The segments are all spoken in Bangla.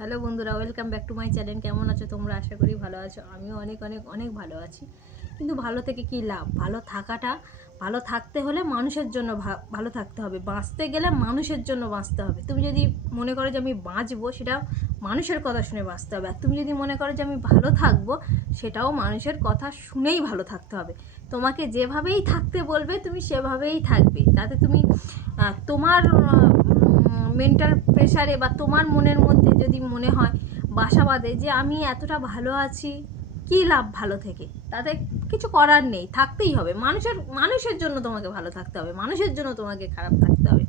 হ্যালো বন্ধুরা, welcome back to my channel. কেমন আছো তোমরা? আশা করি ভালো আছো। আমিও অনেক অনেক অনেক ভালো আছি। কিন্তু ভালো থেকে কী লাভ? ভালো থাকতে হলে মানুষের জন্য ভালো থাকতে হবে। বাঁচতে গেলে মানুষের জন্য বাঁচতে হবে। তুমি যদি মনে করো যে আমি বাঁচবো, সেটা মানুষের কথা শুনে বাঁচতে হবে। আর তুমি যদি মনে করো যে আমি ভালো থাকবো, সেটাও মানুষের কথা শুনেই ভালো থাকতে হবে। তোমাকে যেভাবেই থাকতে বলবে তুমি সেভাবেই থাকবে। তাতে তুমি তোমার মেন্টাল প্রেশারে বা তোমার মনের মধ্যে যদি মনে হয় বাসা বাঁধে যে আমি এতটা ভালো আছি, কী লাভ ভালো থেকে? তাতে কিছু করার নেই, থাকতেই হবে। মানুষের জন্য তোমাকে ভালো থাকতে হবে, মানুষের জন্য তোমাকে খারাপ থাকতে হবে।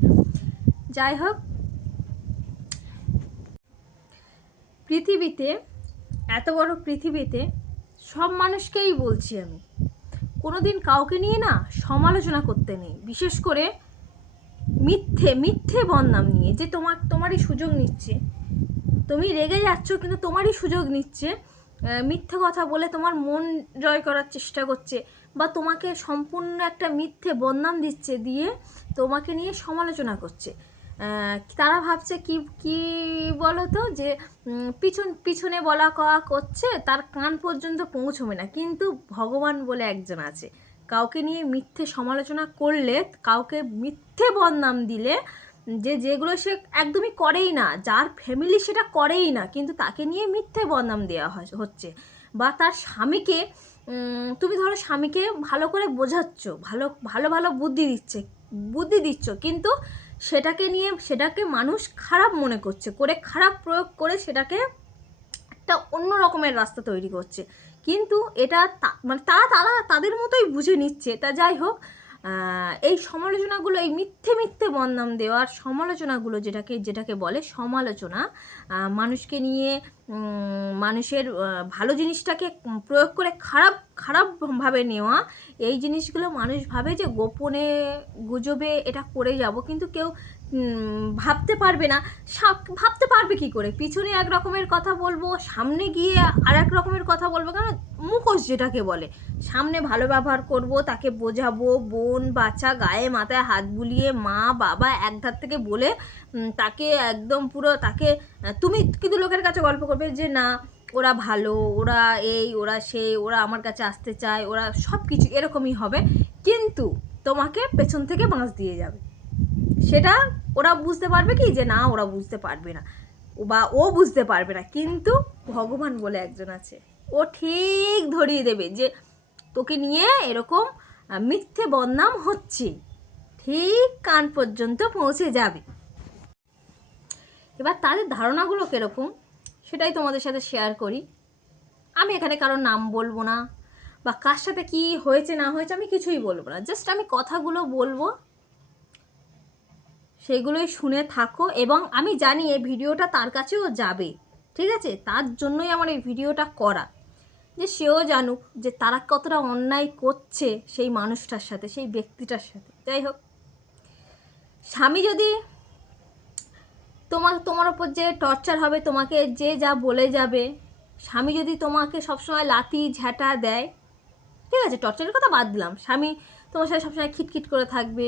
যাই হোক, পৃথিবীতে, এত বড় পৃথিবীতে সব মানুষকেই বলছি আমি, কোনোদিন কাউকে নিয়ে না সমালোচনা করতে নেই। বিশেষ করে মিথ্যে মিথ্যে বদনাম নিয়ে, যে তোমারই সুযোগ নিচ্ছে। তুমি রেগে যাচ্ছ কিন্তু তোমারই সুযোগ নিচ্ছে, মিথ্যে কথা বলে তোমার মন জয় করার চেষ্টা করছে, বা তোমাকে সম্পূর্ণ একটা মিথ্যে বদনাম দিচ্ছে, দিয়ে তোমাকে নিয়ে সমালোচনা করছে। তারা ভাবছে কি কি বলো তো, যে পিছনে বলা কওয়া করছে, তার কান পর্যন্ত পৌঁছবে না। কিন্তু ভগবান বলে একজন আছে, কাউকে নিয়ে মিথ্যে সমালোচনা করলে, কাউকে মিথ্যে বদনাম দিলে, যেগুলো সে একদমই করেই না, যার ফ্যামিলি সেটা করেই না, কিন্তু তাকে নিয়ে মিথ্যে বদনাম দেওয়া হচ্ছে। বা তার স্বামীকে, তুমি ধরো স্বামীকে ভালো করে বোঝাচ্ছ, ভালো ভালো ভালো বুদ্ধি দিচ্ছ, কিন্তু সেটাকে মানুষ খারাপ মনে করছে, খারাপ প্রয়োগ করে সেটাকে একটা অন্য রকমের রাস্তা তৈরি করছে। কিন্তু এটা মানে তারা তাদের মতোই বুঝে নিচ্ছে। তা যাই হোক, এই সমালোচনাগুলো, এই মিথ্যে মিথ্যে বদনাম দেওয়ার সমালোচনাগুলো, যেটাকে বলে সমালোচনা, মানুষকে নিয়ে, মানুষের ভালো জিনিসটাকে প্রয়োগ করে খারাপভাবে নেওয়া, এই জিনিসগুলো মানুষ ভাবে যে গোপনে গুজবে এটা করে যাব, কিন্তু কেউ ভাবতে পারবে না। ভাবতে পারবে কি করে? পিছনে এক রকমের কথা বলবো, সামনে গিয়ে আর এক রকমের কথা বলবো। কারণ মুখোশ যেটাকে বলে, সামনে ভালো ব্যবহার করব, তাকে বোঝাবো, বোন বাচ্চা, গায়ে মাথায় হাত বুলিয়ে, মা বাবা এক ধার থেকে বলে, তাকে একদম পুরো তাকে, তুমি কিন্তু লোকের কাছে গল্প করবে যে না ওরা ভালো, ওরা এই, ওরা সেই, ওরা আমার কাছে আসতে চায়, ওরা সব কিছু এরকমই হবে। কিন্তু তোমাকে পেছন থেকে বাঁশ দিয়ে যাবে। সেটা ওরা বুঝতে পারবে কি যে না, ওরা বুঝতে পারবে না, বা ও বুঝতে পারবে না। কিন্তু ভগবান বলে একজন আছে, ও ঠিক ধরিয়ে দেবে যে তোকে নিয়ে এরকম মিথ্যে বদনাম হচ্ছে, ঠিক কান পর্যন্ত পৌঁছে যাবে। এবার তাদের ধারণাগুলো কীরকম সেটাই তোমাদের সাথে শেয়ার করি। আমি এখানে কারোর নাম বলবো না, বা কার সাথে কী হয়েছে না হয়েছে আমি কিছুই বলবো না। জাস্ট আমি কথাগুলো বলবো, সেগুলোই শুনে থাকো। এবং আমি জানি এই ভিডিওটা তার কাছেও যাবে, ঠিক আছে? তার জন্যই আমার এই ভিডিওটা করা, যে সেও জানুক যে তারা কতটা অন্যায় করছে সেই মানুষটার সাথে, সেই ব্যক্তিটার সাথে। যাই হোক, স্বামী যদি তোমার ওপর যে টর্চার হবে, তোমাকে যে যা বলে যাবে, স্বামী যদি তোমাকে সবসময় লাথি ঝ্যাঁটা দেয়, ঠিক আছে, টর্চারের কথা বাদ দিলাম, স্বামী তোমার সাথে সবসময় খিটখিট করে থাকবে,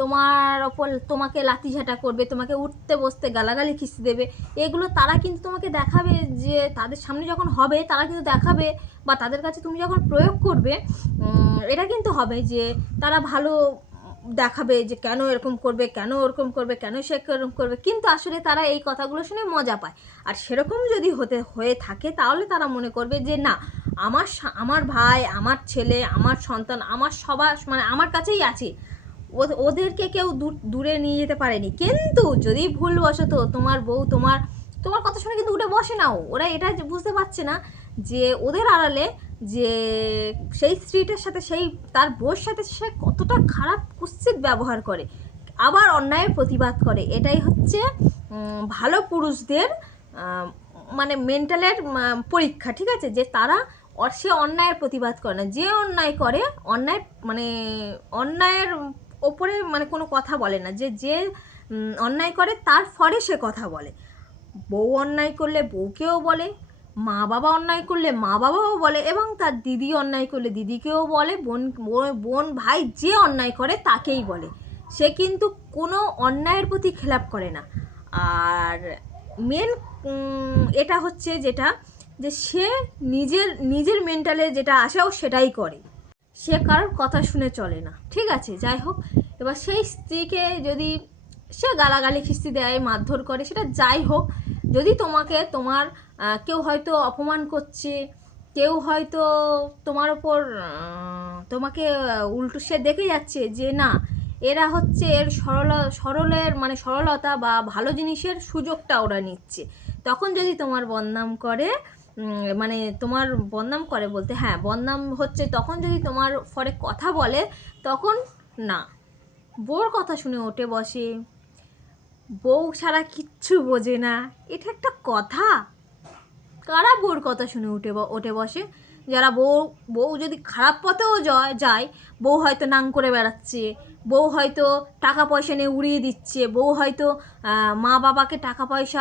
তোমার ওপর তোমাকে লাঠিঝাঁটা করবে, তোমাকে উঠতে বসতে গালাগালি খিস্তি দেবে, এগুলো তারা কিন্তু তোমাকে দেখাবে, যে তাদের সামনে যখন হবে তারা কিন্তু দেখাবে, বা তাদের কাছে তুমি যখন প্রয়োগ করবে, এটা কিন্তু হবে যে তারা ভালো দেখাবে যে কেন এরকম করবে, কেন ওরকম করবে, কেন সে এরকম করবে। কিন্তু আসলে তারা এই কথাগুলো শুনে মজা পায়। আর সেরকম যদি হয়ে থাকে, তাহলে তারা মনে করবে যে না, আমার ভাই, আমার ছেলে, আমার সন্তান, আমার সবার মানে আমার কাছেই আছে, ওদেরকে কেউ দূরে নিয়ে যেতে পারেনি। কিন্তু যদি ভুলবশত তোমার বউ তোমার কথা শুনে কিন্তু উঠে বসে না, ওরা এটা বুঝতে পারছে না যে ওদের আড়ালে যে সেই স্ত্রীটার সাথে, সেই তার বউর সাথে সে কতটা খারাপ কুৎসিত ব্যবহার করে, আবার অন্যায়ের প্রতিবাদ করে। এটাই হচ্ছে ভালো পুরুষদের মানে মেন্টালের পরীক্ষা, ঠিক আছে? যে তারা সে অন্যায়ের প্রতিবাদ করে না, যে অন্যায় করে, অন্যায়ের ওপরে মানে কোনো কথা বলে না, যে অন্যায় করে তার ফলে সে কথা বলে। বউ অন্যায় করলে বউকেও বলে, মা বাবা অন্যায় করলে মা বাবাও বলে, এবং তার দিদি অন্যায় করলে দিদিকেও বলে, বোন ভাই যে অন্যায় করে তাকেই বলে। সে কিন্তু কোনো অন্যায়ের প্রতি খেলাপ করে না। আর মেন এটা হচ্ছে যেটা, যে সে নিজের নিজের মেন্টালে যেটা আসে ও সেটাই করে, সে কারোর কথা শুনে চলে না। ঠিক আছে, যাই হোক, এবার সেই স্ত্রীকে যদি সে গালাগালি খিস্তি দেয়, মারধর করে, সেটা যাই হোক, যদি তোমাকে তোমার কেউ হয়তো অপমান করছে, কেউ হয়তো তোমার ওপর তোমাকে উল্টো সে দেখে যাচ্ছে যে না, এরা হচ্ছে এর সরলের মানে সরলতা বা ভালো জিনিসের সুযোগটা ওরা নিচ্ছে, তখন যদি তোমার বদনাম করে, মানে তোমার বদনাম করে বলতে, হ্যাঁ বদনাম হচ্ছে, তখন যদি তোমার ফরে কথা বলে, তখন না, বউর কথা শুনে ওঠে বসে, বউ ছাড়া কিচ্ছু বোঝে না, এটা একটা কথা? কারা বউর কথা শুনে ওঠে বসে? যারা বউ যদি খারাপ পথেও যায়, বউ হয়তো নাং করে বেড়াচ্ছে, বউ হয়তো টাকা পয়সা নিয়ে উড়িয়ে দিচ্ছে, বউ হয়তো মা বাবাকে টাকা পয়সা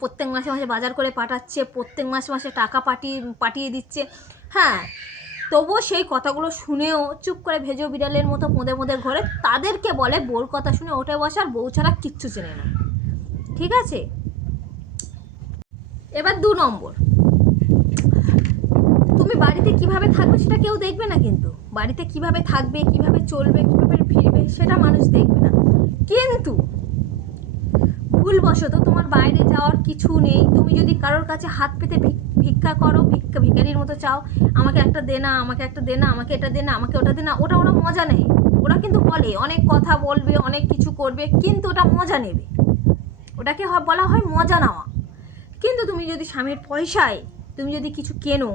প্রত্যেক মাসে মাসে বাজার করে পাঠাচ্ছে, প্রত্যেক মাসে মাসে টাকা পাঠিয়ে দিচ্ছে, হ্যাঁ, তবুও সেই কথাগুলো শুনেও চুপ করে ভেজো বিড়ালের মতো পোঁদে ঘরে, তাদেরকে বলে বউর কথা শুনে ওঠে বসে, আর বউ ছাড়া কিচ্ছু চেনে না। ঠিক আছে, এবার 2 নম্বর, তুমি বাড়িতে কিভাবে থাকবে সেটা কেউ দেখবে না, কিন্তু বাড়িতে কিভাবে থাকবে, কিভাবে চলবে, কিভাবে ফিরবে, সেটা মানুষ দেখবে না, কিন্তু ভুলবশত তোমার বাইরে যাওয়ার কিছু নেই, তুমি যদি কারোর কাছে হাত পেতে ভিক্ষা করো, ভিখারির মতো চাও, আমাকে একটা দে না, আমাকে একটা দে না, আমাকে এটা দে না, আমাকে ওটা দে না, ওটা ওরা মজা নেয়, ওরা কিন্তু বলে, অনেক কথা বলবে, অনেক কিছু করবে, কিন্তু ওটা মজা নেবে, ওটাকে বলা হয় মজা নেওয়া। কিন্তু তুমি যদি স্বামীর পয়সায় তুমি যদি কিছু কেনো,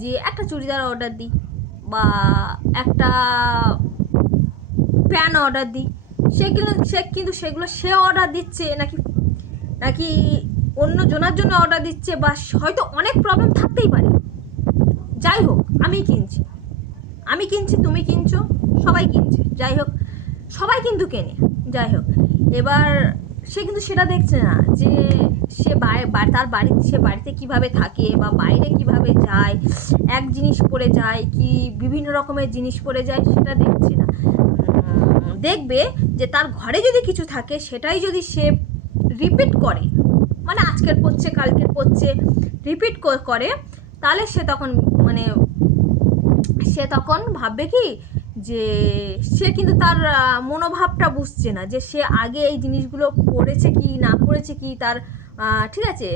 যে একটা চুড়িদার অর্ডার দিই বা একটা প্যান অর্ডার দিই, সেগুলো সে অর্ডার দিচ্ছে নাকি অন্য জনের জন্য অর্ডার দিচ্ছে, বা হয়তো অনেক প্রবলেম থাকতেই পারে, যাই হোক, আমি কিনছি, তুমি কিনছো, সবাই কিনছে, যাই হোক, সবাই কিন্তু কেনে, যাই হোক, এবার সে কিন্তু সেটা দেখছে না যে সে সে বাড়িতে কিভাবে থাকে বা বাইরে কিভাবে যায়, এক জিনিস পরে যায় কি বিভিন্ন রকমের জিনিস পরে যায়, সেটা দেখছে না। দেখবে যে তার ঘরে যদি কিছু থাকে, সেটাই যদি সে রিপিট করে, মানে আজকের পরছে কালকের পরছে, রিপিট করে, তাহলে সে তখন ভাববে কি, যে সে কিন্তু তার মনোভাবটা বুঝছে না, যে সে আগে এই জিনিসগুলো পড়েছে কি না পড়েছে কি, তার ঠিক আছে,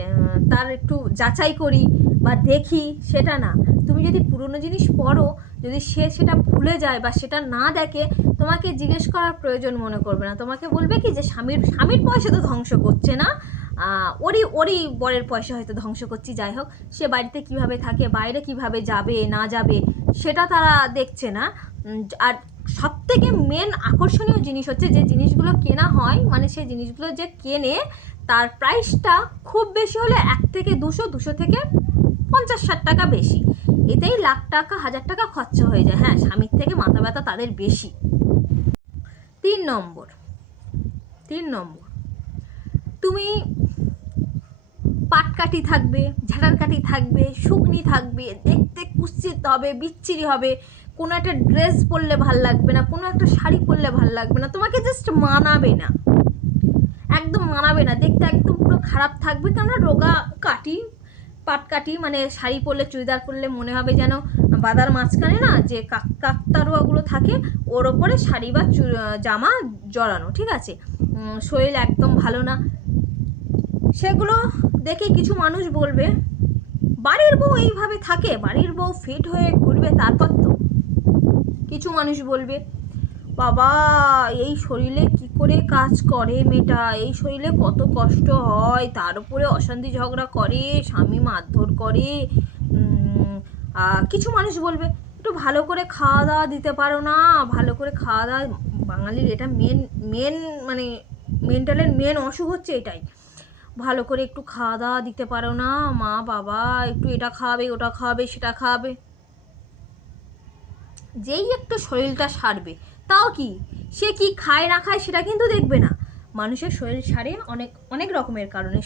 তার একটু যাচাই করি বা দেখি, সেটা না। তুমি যদি পুরনো জিনিস পড়ো, যদি সে সেটা ভুলে যায় বা সেটা না দেখে, তোমাকে জিজ্ঞেস করার প্রয়োজন মনে করবে না, তোমাকে বলবে কি যে স্বামীর পয়সা তো ধ্বংস করছে না, ওরই বরের পয়সা হয়তো ধ্বংস করছি, যাই হোক, সে বাড়িতে কিভাবে থাকে, বাইরে কিভাবে যাবে না যাবে, সেটা তারা দেখছে না। আর সবথেকে মেন আকর্ষণীয় জিনিস হচ্ছে, যে জিনিসগুলো কেনা হয়, মানে সেই জিনিসগুলো যে কেনে, তার প্রাইসটা খুব বেশি হলে 1 থেকে 200 থেকে 50-60 টাকা বেশি, এতেই লাখ টাকা 1000 টাকা খরচা হয়ে যায়, হ্যাঁ, স্বামীর থেকে মাথা ব্যথা তাদের বেশি। 3 নম্বর, তুমি পাটকাঠি থাকবে, ঝাঁটারকাঠি থাকবে, শুকনি থাকবে, দেখতে কুৎসিত হবে, বিচ্ছিরি হবে, কোনো একটা ড্রেস পরলে ভাল লাগবে না, কোনো একটা শাড়ি পরলে ভাল লাগবে না, তোমাকে জাস্ট মানাবে না, একদম মানাবে না, দেখতে একদম পুরো খারাপ থাকবে, কেননা রোগা পাটকাঠি, মানে শাড়ি পরলে, চুড়িদার পরলে মনে হবে যেন বাদার মাঝখানে না যে কাকতারুয়াগুলো থাকে, ওর ওপরে শাড়ি বা জামা জড়ানো, ঠিক আছে, শরীর একদম ভালো না, সেগুলো দেখে কিছু মানুষ বলবে, বাড়ির বউ এইভাবে থাকে, বাড়ির বউ ফিট হয়ে ঘুরবে, তারপর তো কিছু মানুষ বলবে, বাবা এই শরীরে কি করে কাজ করে মেয়েটা, এই শরীরে কত কষ্ট হয়, তার উপরে অশান্তি ঝগড়া করে, স্বামী মারধর করে, কিছু মানুষ বলবে একটু ভালো করে খাওয়া দাওয়া দিতে পারো না, ভালো করে খাওয়া দাওয়া, বাঙালির এটা মেন মানে মেন্টালের মেন অসুখ হচ্ছে এটাই, ভালো করে একটু খাওয়া দাওয়া দিতে পারো না, মা বাবা একটু এটা খাওয়াবে, ওটা খাওয়াবে, সেটা খাওয়াবে, যেই একটু শরীরটা সারবে, তাও কি সে কি খায় না খায় সেটা কিন্তু দেখবে না, মানুষের শরীর সারে অনেক রকমের কারণে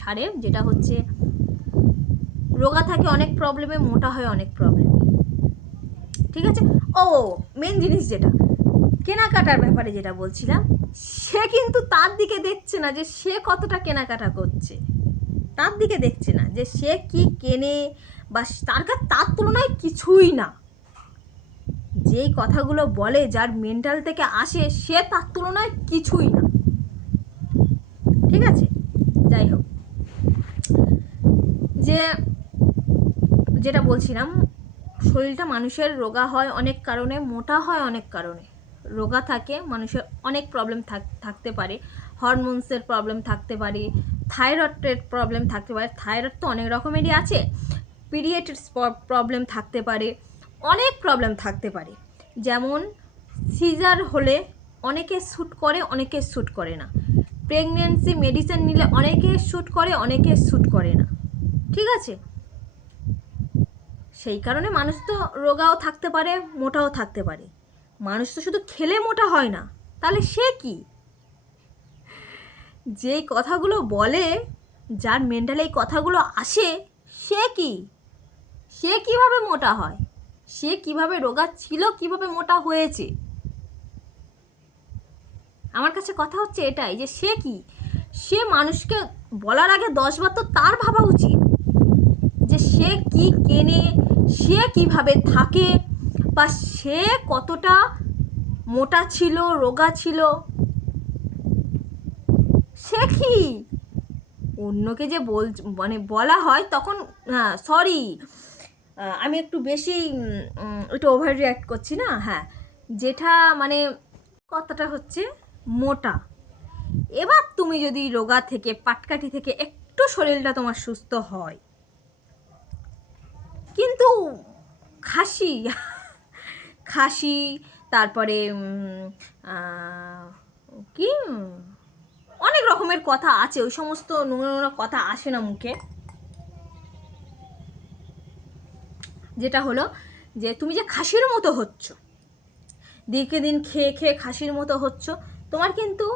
সারে, যেটা হচ্ছে রোগা থাকে অনেক প্রবলেমে, মোটা হয় অনেক প্রবলেমে, ঠিক আছে। মেন জিনিস যেটা কেনাকাটার ব্যাপারে যেটা বলছিলাম, সে কিন্তু তার দিকে দেখছে না যে সে কতটা কেনাকাটা করছে, তার দিকে দেখছে না যে সে কি কেনে বা তার তুলনায় কিছুই না। যেই কথাগুলো বলে, যার মেন্টাল থেকে আসে, সে তার তুলনায় কিছুই না। ঠিক আছে, যাই হোক, যেটা বলছিলাম, শরীরটা মানুষের রোগা হয় অনেক কারণে, মোটা হয় অনেক কারণে। রোগা থাকে মানুষের, অনেক প্রবলেম থাকতে পারে, হরমোনসের প্রবলেম থাকতে পারে, থাইরয়েডের প্রবলেম থাকতে পারে, থাইরয়েড তো অনেক রকমেরই আছে, পিরিয়ডের প্রবলেম থাকতে পারে, অনেক প্রবলেম থাকতে পারে। যেমন সিজার হলে অনেকে শ্যুট করে, অনেকে শ্যুট করে না। প্রেগনেন্সি মেডিসিন নিলে অনেকে শ্যুট করে, অনেকে শ্যুট করে না। ঠিক আছে, সেই কারণে মানুষ তো রোগাও থাকতে পারে, মোটাও থাকতে পারে। মানুষ তো শুধু খেলে মোটা হয় না, তাহলে সে কি? যেই কথাগুলো বলে, যার মেন্টালে এই কথাগুলো আসে, সে কি? সে কিভাবে মোটা হয়? সে কিভাবে রোগা ছিল, কিভাবে মোটা হয়েছে? আমার কাছে কথা হচ্ছে এটাই, যে সে কি? সে মানুষকে বলার আগে 10 বার তো তার ভাবা উচিত যে সে কি কেনে, সে কিভাবে থাকে, বা সে কতটা মোটা ছিল, রোগা ছিল। সে কি? অন্যকে যে মানে বলা হয় তখন, সরি, আমি একটু বেশি একটু ওভার রিয়াক্ট করছি না। হ্যাঁ, যেটা মানে কথাটা হচ্ছে মোটা। এবার তুমি যদি রোগা থেকে, পাটকাঠি থেকে একটু শরীরটা তোমার সুস্থ হয়, কিন্তু খাসি খাসি, তারপরে কি অনেক রকমের কথা আছে, ওই সমস্ত নোংরা নোংরা কথা আসে না মুখে। যেটা হলো যে তুমি যে খাসির মতো হচ্ছ, দিনকে দিন খেয়ে খেয়ে খাসির মতো হচ্ছ, তোমার কিন্তু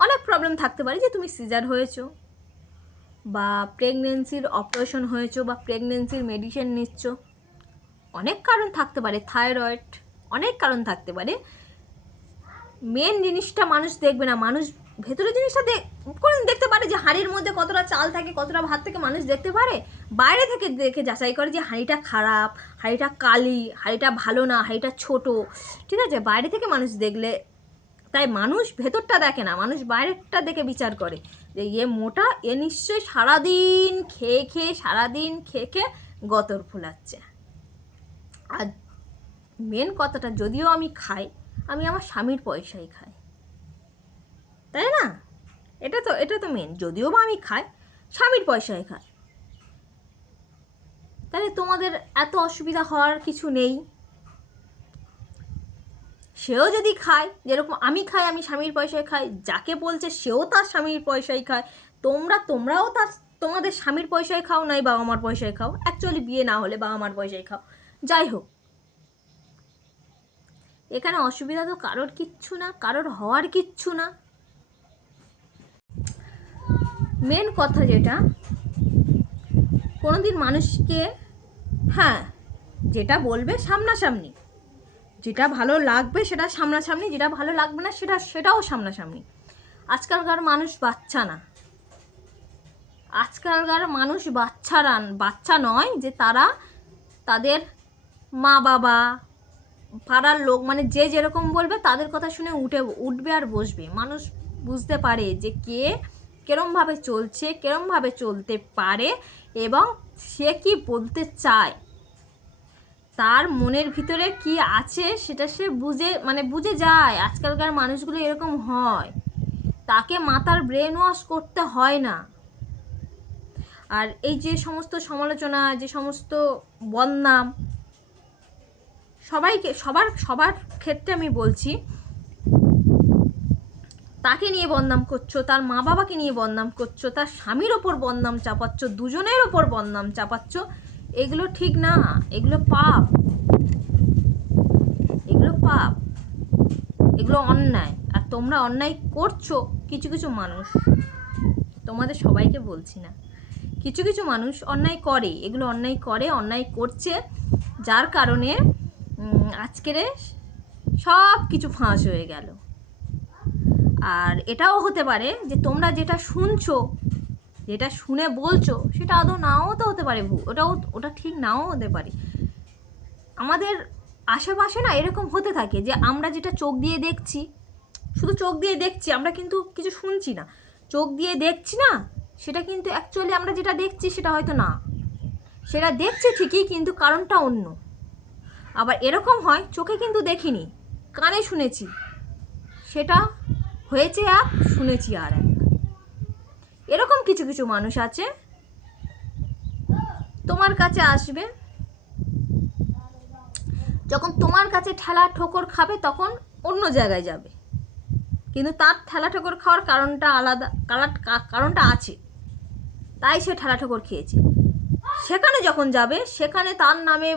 অনেক প্রবলেম থাকতে পারে। যে তুমি সিজার হয়েছো, বা প্রেগনেন্সির অপারেশন হয়েছো, বা প্রেগনেন্সির মেডিসিন নিচ্ছ, অনেক কারণ থাকতে পারে, থাইরয়েড, অনেক কারণ থাকতে পারে। মেন জিনিসটা মানুষ দেখবে না, মানুষ ভেতরের জিনিসটা কোনদিন দেখতে পারে যে হাঁড়ির মধ্যে কতটা চাল থাকে, কতটা ভাত থেকে মানুষ দেখতে পারে। বাইরে থেকে দেখে যাচাই করে যে হাঁড়িটা খারাপ, হাঁড়িটা কালি, হাঁড়িটা ভালো না, হাঁড়িটা ছোট। ঠিক আছে, বাইরে থেকে মানুষ দেখলে, তাই মানুষ ভেতরটা দেখে না, মানুষ বাইরেরটা দেখে বিচার করে যে এ মোটা, এ নিশ্চয়ই সারাদিন খেয়ে খেয়ে, সারাদিন খেয়ে খেয়ে গতর ফুলাচ্ছে। আর মেন কথাটা, যদিও আমি খাই, আমি আমার স্বামীর পয়সায় খাই, তাই না? এটা তো মেন। যদিও বা আমি খাই, স্বামীর পয়সায় খাই, তাহলে তোমাদের এত অসুবিধা হওয়ার কিছু নেই। সেও যদি খায়, যেরকম আমি খাই, আমি স্বামীর পয়সায় খাই, যাকে বলছে সেও তার স্বামীর পয়সায় খায়, তোমরাও তোমাদের স্বামীর পয়সায় খাও, নাই বাবা মার পয়সায় খাও। অ্যাকচুয়ালি বিয়ে না হলে বাবা মার পয়সায় খাও। যাই হোক, এখানে অসুবিধা তো কারোর কিচ্ছু না, কারোর হওয়ার কিচ্ছু না। মেন কথা যেটা, কোনোদিন মানুষকে, হ্যাঁ, যেটা বলবে সামনাসামনি, যেটা ভালো লাগবে সেটা সামনাসামনি, যেটা ভালো লাগবে না সেটাও সামনাসামনি। আজকালকার মানুষ বাচ্চা না, আজকালকার মানুষ বাচ্চা নয় যে তারা তাদের মা বাবা, পাড়ার লোক, মানে যে যেরকম বলবে তাদের কথা শুনে উঠবে আর বসবে। মানুষ বুঝতে পারে যে কে কেরমভাবে চলছে, কেরমভাবে চলতে পারে, এবং সে কি বলতে চায়, তার মনের ভিতরে কি আছে সেটা সে বুঝে যায়। আজকালকার মানুষগুলো এরকম হয়, তাকে মাথার ব্রেন ওয়াশ করতে হয় না। আর এই যে সমস্ত সমালোচনা, যে সমস্ত বদনাম, সবার ক্ষেত্রে আমি বলছি, তাকে নিয়ে বদনাম করছো, তার মা বাবাকে নিয়ে বদনাম করছো, তার স্বামীর ওপর বদনাম চাপাচ্ছ, দুজনের ওপর বদনাম চাপাচ্ছ, এগুলো ঠিক না, এগুলো পাপ, এগুলো পাপ, এগুলো অন্যায়। আর তোমরা অন্যায় করছো, কিছু কিছু মানুষ, তোমাদের সবাইকে বলছি না, কিছু কিছু মানুষ অন্যায় করে, এগুলো অন্যায় করছে, যার কারণে আজকের সব কিছু ফাঁস হয়ে গেল। আর এটাও হতে পারে যে তোমরা যেটা শুনছো, যেটা শুনে বলছো সেটা আদৌ নাও তো হতে পারে, ওটা ঠিক নাও হতে পারে। আমাদের আশেপাশে না এরকম হতে থাকে যে আমরা যেটা চোখ দিয়ে দেখছি, শুধু চোখ দিয়ে দেখছি, আমরা কিন্তু কিছু শুনছি না। চোখ দিয়ে দেখছি না, সেটা কিন্তু অ্যাকচুয়ালি আমরা যেটা দেখছি সেটা হয়তো না, সেটা দেখছি ঠিকই কিন্তু কারণটা অন্য। আবার এরকম হয় চোখে কিন্তু দেখিনি, কানে শুনেছি, সেটা হয়েছে এক, শুনেছি আর এক। এরকম কিছু কিছু মানুষ আছে, তোমার কাছে আসবে, যখন তোমার কাছে ঠেলা ঠোকর খাবে তখন অন্য জায়গায় যাবে, কিন্তু তার ঠেলা ঠোকর খাওয়ার কারণটা আলাদা, কারণটা আছে, তাই সে ঠেলা ঠোকর খেয়েছে। সেখানে যখন যাবে সেখানে তার নামে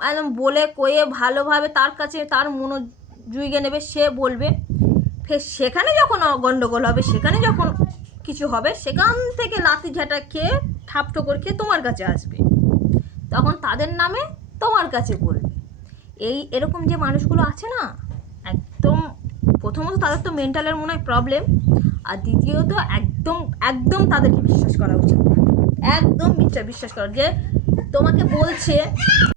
একদম বলে কয়ে ভালোভাবে তার কাছে তার মনোজুইগে নেবে, সে বলবে। ফের সেখানে যখন গন্ডগোল হবে, সেখানে যখন কিছু হবে, সেখান থেকে লাথি ঝাঁটা খেয়ে ঠাপ ঠোকর খেয়ে তোমার কাছে আসবে, তখন তাদের নামে তোমার কাছে বলবে। এরকম যে মানুষগুলো আছে না, একদম প্রথমত তাদের তো মেন্টালের মনে হয় প্রবলেম, আর দ্বিতীয়ত একদম একদম তাদেরকে বিশ্বাস করা উচিত, একদম বিশ্বাস করা যে তোমাকে বলছে